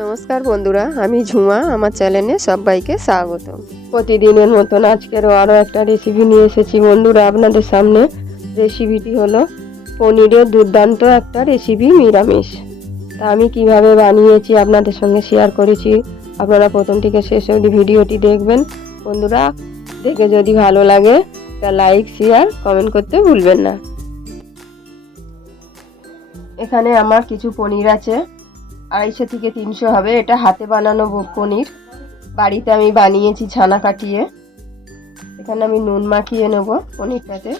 নমস্কার বন্ধুরা, আমি ঝুমা। আমার চ্যানেলে সবাইকে স্বাগত। প্রতিদিনের মতন আজকেরও আরও একটা রেসিপি নিয়ে এসেছি বন্ধুরা আপনাদের সামনে। রেসিপিটি হলো পনিরের দুর্দান্ত একটা রেসিপি, নিরামিষ। তা আমি কিভাবে বানিয়েছি আপনাদের সঙ্গে শেয়ার করেছি। আপনারা প্রথম থেকে শেষ অবধি ভিডিওটি দেখবেন বন্ধুরা। দেখে যদি ভালো লাগে তা লাইক, শেয়ার, কমেন্ট করতে ভুলবেন না। এখানে আমার কিছু পনির আছে, 250 থেকে 300 হবে। এটা হাতে বানানো পনির, বাড়িতে আমি বানিয়েছি ছানা কাটিয়ে। এখানে আমি নুন মাখিয়ে নেব পনিরটাতে।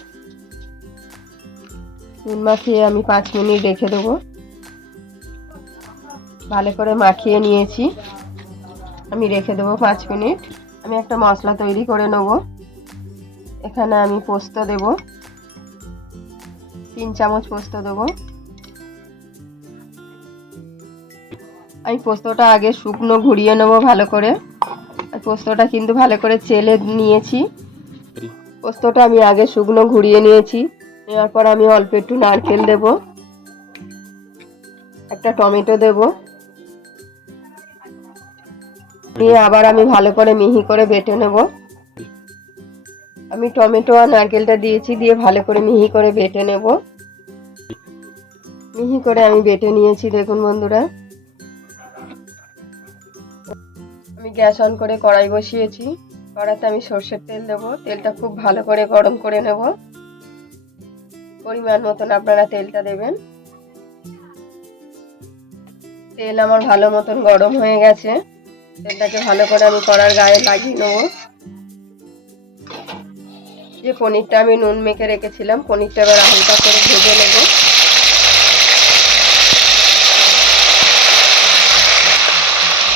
নুন মাখিয়ে আমি 5 মিনিট রেখে দেবো। ভালো করে মাখিয়ে নিয়েছি, আমি রেখে দেবো 5 মিনিট। আমি একটা মশলা তৈরি করে নেব। এখানে আমি পোস্ত দেব, 3 চামচ পোস্ত দেবো। আমি পোস্তটা আগে শুকনো ঘুরিয়ে নেব ভালো করে। পোস্তটা কিন্তু ভালো করে চেলে নিয়েছি। পোস্তটা আমি আগে শুকনো ঘুরিয়ে নিয়েছি। নেওয়ার পর আমি অল্প একটু নারকেল দেব, একটা টমেটো দেব, দিয়ে আবার আমি ভালো করে মিহি করে বেটে নেব। আমি টমেটো আর নারকেলটা দিয়েছি, দিয়ে ভালো করে মিহি করে বেটে নেব। মিহি করে আমি বেটে নিয়েছি দেখুন বন্ধুরা। আমি গ্যাস অন করে কড়াই বসিয়েছি। কড়াইতে আমি সর্ষের তেল দেবো। তেলটা খুব ভালো করে গরম করে নেব। পরিমাণ মতন আপনারা তেলটা দেবেন। তেল আমার ভালো মতন গরম হয়ে গেছে। তেলটাকে ভালো করে আমি কড়ার গায়ে লাগিয়ে নেব। যে পনিরটা আমি নুন মেখে রেখেছিলাম, পনিরটা এবার হালকা করে ভেজে নেব।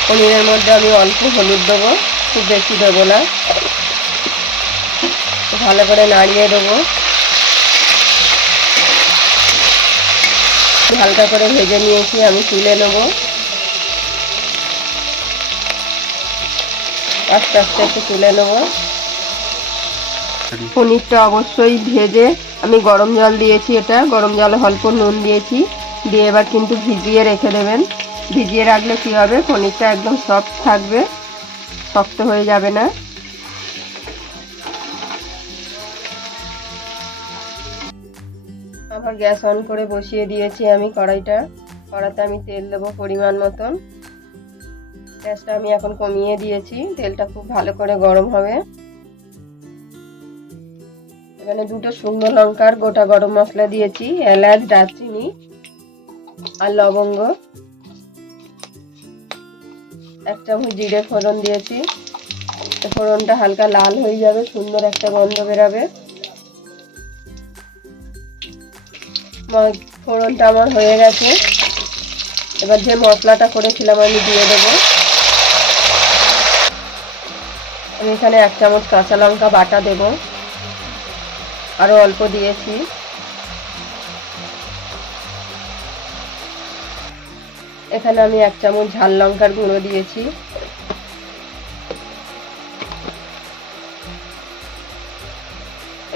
পনিরের মধ্যে আমি অল্প হলুদ দেবো, খুব বেশি দেবো না। ভালো করে নাড়িয়ে দেবো। হালকা করে ভেজে নিয়েছি, আমি তুলে নেব। আস্তে আস্তে একটু তুলে নেব। পনিরটা অবশ্যই ভেজে আমি গরম জল দিয়েছি, এটা গরম জলে অল্প নুন দিয়েছি, দিয়ে এবার কিন্তু ভিজিয়ে রেখে দেবেন। ভিজিয়ে রাখলে কি হবে, পনিরটা একদম সফট থাকবে, শক্ত হয়ে যাবে না। আবার গ্যাস অন করে বসিয়ে দিয়েছি আমি কড়াইতে আমি তেল দেবো পরিমাণ মতন। গ্যাসটা আমি এখন কমিয়ে দিয়েছি, তেলটা খুব ভালো করে গরম হবে। এখানে 2টো শুকনো লঙ্কার গোটা গরম মশলা দিয়েছি, এলাচ, দারচিনি আর লবঙ্গ। 1 চামচ জিরে ফোড়ন দিয়েছি। ফোড়নটা হালকা লাল হয়ে যাবে, সুন্দর একটা গন্ধ বেরাবে। ফোড়নটা আমার হয়ে গেছে। এবার যে মশলাটা করেছিলাম আমি দিয়ে দেবো। আমি এখানে 1 চামচ কাঁচা লঙ্কা বাটা দেব, আরো অল্প দিয়েছি। এখানে আমি 1 চামচ ঝাল লঙ্কার গুঁড়ো দিয়েছি।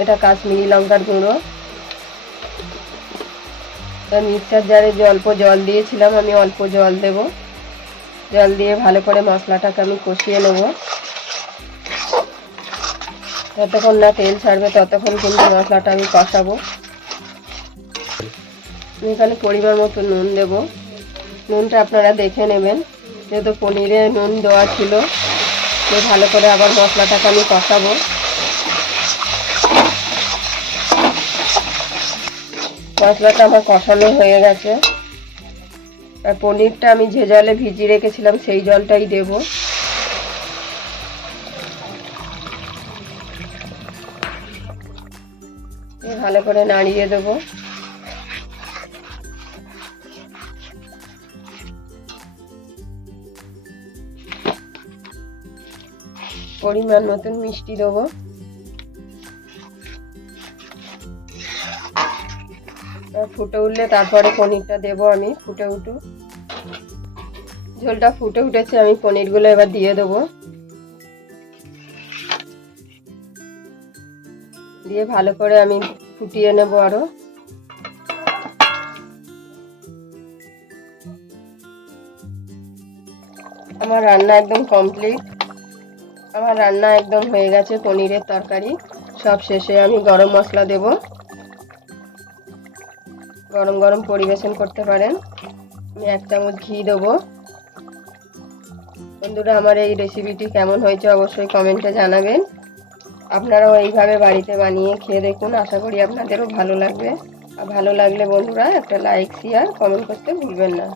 এটা কাশ্মীরি লঙ্কার গুঁড়ো। মিক্সার জারে যে অল্প জল দিয়েছিলাম, আমি অল্প জল দেব। জল দিয়ে ভালো করে মশলাটাকে আমি কষিয়ে নেব। যতক্ষণ না তেল ছাড়বে ততক্ষণ কিন্তু মশলাটা আমি কষাবো। এখানে পরিমাণ মতো নুন দেব। নুনটা আপনারা দেখে নেবেন, যেহেতু পনিরে নুন দেওয়া ছিল। ভালো করে আবার মশলাটাকে আমি কষাবো। মশলাটা আমার কষানো হয়ে গেছে। আর পনিরটা আমি যে জলে ভিজিয়ে রেখেছিলাম সেই জলটাই দেব। ভালো করে নাড়িয়ে দেব। পরিমাণ মতন মিষ্টি দেবো। ফুটে উঠলে তারপরে পনিরটা দেবো আমি। ফুটে উঠুক, ঝোলটা ফুটে উঠেছে, আমি পনিরগুলো এবার দিয়ে দেবো। দিয়ে ভালো করে আমি ফুটিয়ে নেব আরো। আমার রান্না একদম কমপ্লিট। আমার রান্না একদম হয়ে গেছে। পনিরের তরকারি সব শেষে আমি গরম মশলা দেব। গরম গরম পরিবেশন করতে পারেন। আমি 1 চামচ ঘি দেবো। বন্ধুরা, আমার এই রেসিপিটি কেমন হয়েছে অবশ্যই কমেন্টে জানাবেন। আপনারাও এইভাবে বাড়িতে বানিয়ে খেয়ে দেখুন, আশা করি আপনাদেরও ভালো লাগবে। আর ভালো লাগলে বন্ধুরা একটা লাইক, শেয়ার, কমেন্ট করতে ভুলবেন না।